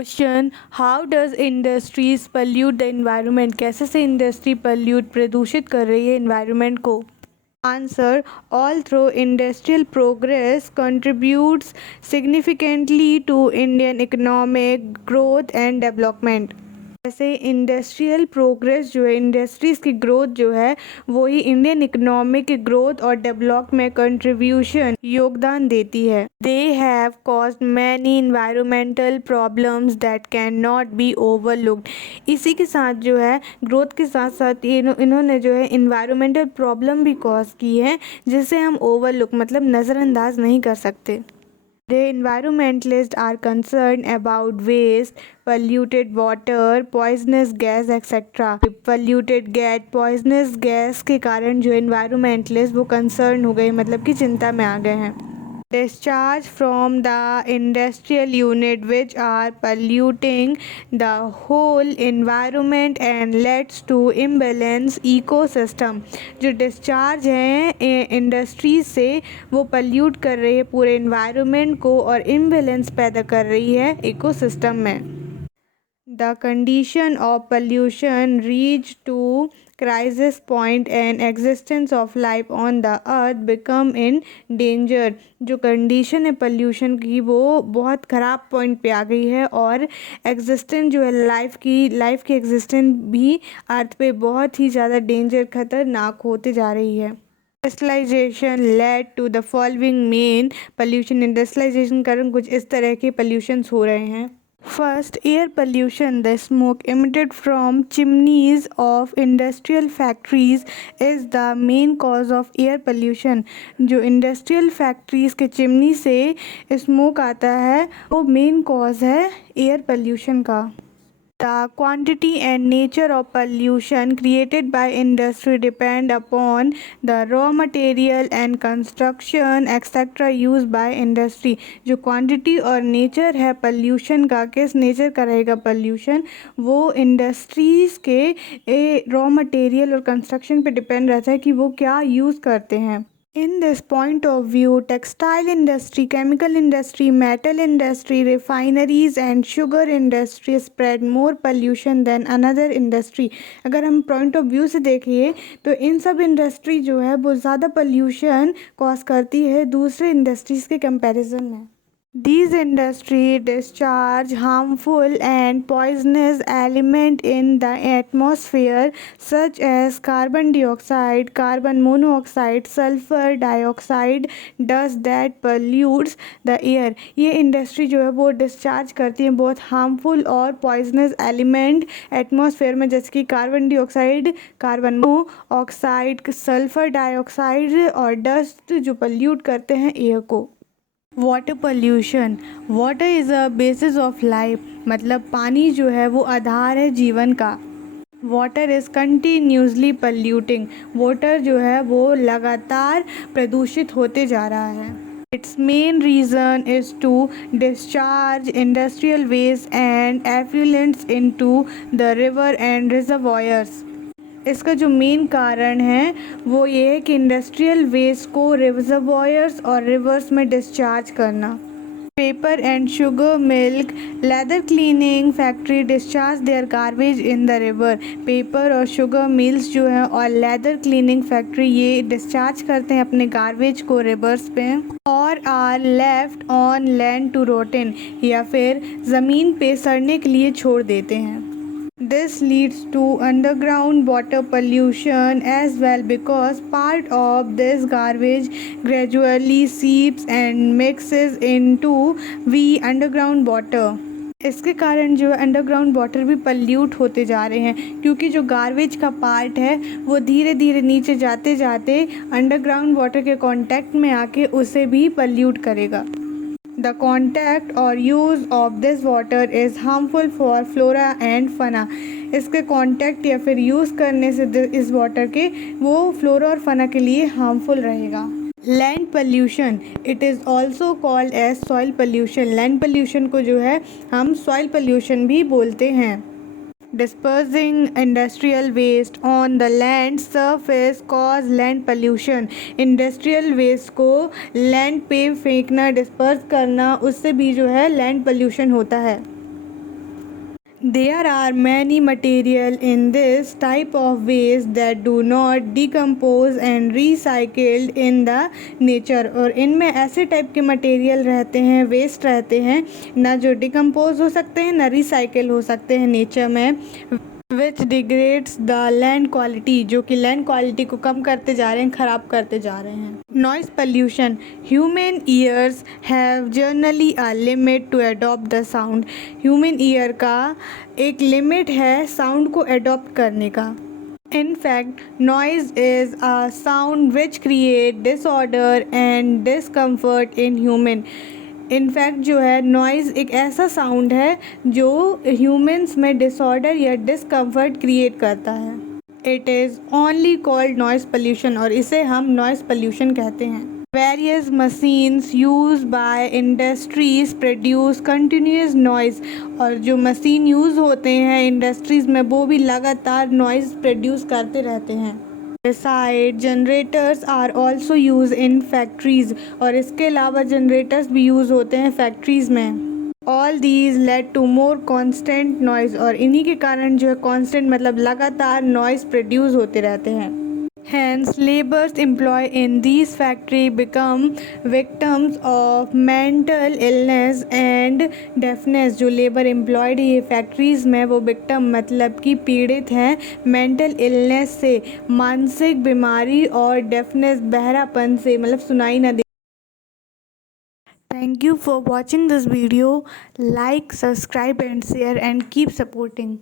Question, how does industries pollute the environment? कैसे से industry प्रदूषित कर रही है इन्वायरमेंट को? Answer, although industrial progress contributes significantly to Indian economic growth and development. जैसे इंडस्ट्रियल प्रोग्रेस जो है, इंडस्ट्रीज की ग्रोथ जो है, वो ही इंडियन इकोनॉमिक की ग्रोथ और डेवलप में कंट्रीब्यूशन योगदान देती है। They have caused many environmental problems that can not be overlooked. इसी के साथ जो है, ग्रोथ के साथ साथ इन्होंने जो है इन्वायरमेंटल प्रॉब्लम भी कॉज की है, जिसे हम ओवरलुक मतलब नज़रअंदाज नहीं कर सकते। The environmentalists are concerned about waste, polluted water, poisonous gas, etc. poisonous gas के कारण जो environmentalists वो concern हो गए, मतलब कि चिंता में आ गए हैं। Discharge from the industrial unit which are polluting the whole environment and leads to imbalance ecosystem। जो डिस्चार्ज हैं इंडस्ट्री से, वो पल्यूट कर रही है पूरे इन्वायरमेंट को और इम्बैलेंस पैदा कर रही है इकोसिस्टम में। The condition of pollution reached to crisis point and existence of life on the earth become in danger। जो कंडीशन है पोल्यूशन की, वो बहुत ख़राब पॉइंट पे आ गई है और एग्जिस्टेंस जो है लाइफ की एग्जिस्टेंस भी अर्थ पे बहुत ही ज़्यादा डेंजर खतरनाक होते जा रही है। Industrialisation led to the following main pollution. Industrialisation के कारण कुछ इस तरह के पोल्यूशंस हो रहे हैं। First, air pollution. The smoke emitted from chimneys of industrial factories is the main cause of air pollution। जो इंडस्ट्रियल फैक्ट्रीज़ के चिमनी से स्मोक आता है, वो मेन कॉज है एयर पोल्यूशन का। The quantity and nature of pollution created by industry depend upon the raw material and construction etc. used by industry। जो quantity और नेचर है पोल्यूशन का, किस नेचर का रहेगा पोल्यूशन, वो इंडस्ट्रीज़ के रॉ मटेरियल और कंस्ट्रक्शन पे डिपेंड रहता है कि वो क्या यूज़ करते हैं। In this point of view, textile industry, chemical industry, metal industry, refineries and sugar industry spread more pollution than another industry। अगर हम point of view से देखिए तो इन सब इंडस्ट्री जो है वो ज़्यादा पोल्यूशन कॉज करती है दूसरे इंडस्ट्रीज़ के कंपैरिजन में। These industries discharge harmful and poisonous elements in the atmosphere such as carbon dioxide, carbon monoxide, sulfur dioxide, dust that pollutes the air। ये इंडस्ट्री जो है वो डिस्चार्ज करती है बहुत हार्मफुल और पॉइजनस एलिमेंट एटमॉस्फेयर में, जैसे कि carbon dioxide, carbon monoxide, sulphur dioxide और डस्ट जो पल्यूट करते हैं एयर को। Water pollution. Water is a basis of life, मतलब पानी जो है वो आधार है जीवन का। Water is continuously polluting. Water जो है वो लगातार प्रदूषित होते जा रहा है। Its main reason is to discharge industrial waste and effluents into the river and reservoirs. इसका जो मेन कारण है वो ये है कि इंडस्ट्रियल वेस्ट को रिजर्वॉयर्स और रिवर्स में डिस्चार्ज करना। Paper and sugar mills, leather cleaning factory discharge their garbage in the river. Paper और शुगर मिल्स जो है और लेदर क्लीनिंग फैक्ट्री ये डिस्चार्ज करते हैं अपने गार्बेज को रिवर्स पे, और are left on land to rotten, या फिर ज़मीन पे सड़ने के लिए छोड़ देते हैं। This leads to underground water pollution as well because part of this garbage gradually seeps and mixes into the underground water। इसके कारण जो अंडरग्राउंड वाटर भी पल्यूट होते जा रहे हैं, क्योंकि जो गार्बेज का पार्ट है वो धीरे धीरे नीचे जाते जाते अंडरग्राउंड वाटर के कांटेक्ट में आके उसे भी पल्यूट करेगा। The contact or use of this water is harmful for flora and fauna। इसके कांटेक्ट या फिर यूज़ करने से इस वाटर के वो फ्लोरा और फना के लिए हार्मफुल रहेगा। Land pollution, it is also called as soil pollution. Land pollution को जो है हम सॉइल पोल्यूशन भी बोलते हैं। Dispersing industrial waste on the land surface cause land pollution। Industrial waste को लैंड पे फेंकना, डिस्पर्स करना, उससे भी जो है लैंड पोल्यूशन होता है। There are many material in this type of waste that do not decompose and recycled in the nature। और इनमें ऐसे टाइप के मटेरियल रहते हैं, वेस्ट रहते हैं, ना जो डिकम्पोज हो सकते हैं ना रिसाइकिल हो सकते हैं नेचर में, विच डिग्रेड्स द लैंड क्वालिटी, जो कि लैंड क्वालिटी को कम करते जा रहे हैं, ख़राब करते जा रहे हैं। Noise pollution. Human ears have generally a limit to adopt the sound. Human ear का एक लिमिट है साउंड को अडॉप्ट करने का। In fact, noise is a sound which create disorder and discomfort in human। In fact जो है noise एक ऐसा साउंड है जो ह्यूमंस में डिसऑर्डर या डिस्कम्फर्ट क्रिएट करता है। It is only called noise pollution, और इसे हम नॉइज़ पल्यूशन कहते हैं। Various machines use by industries produce continuous noise. और जो मशीन यूज़ होते हैं इंडस्ट्रीज़ में वो भी लगातार नॉइज़ प्रोड्यूस करते रहते हैं। Besides, generators are also used in factories। और इसके अलावा जनरेटर्स भी यूज़ होते हैं फैक्ट्रीज़ में। All these led to more constant noise। और इन्हीं के कारण जो है constant मतलब लगातार noise प्रोड्यूस होते रहते हैं। Hence, laborers employed in these factories become victims of mental illness and deafness। जो लेबर एम्प्लॉयड ये फैक्ट्रीज़ में वो विक्टम मतलब कि पीड़ित हैं मेंटल इलनेस से, मानसिक बीमारी, और डेफनेस बहरापन से, मतलब सुनाई ना दे। Thank you for watching this video. Like, subscribe and share and keep supporting.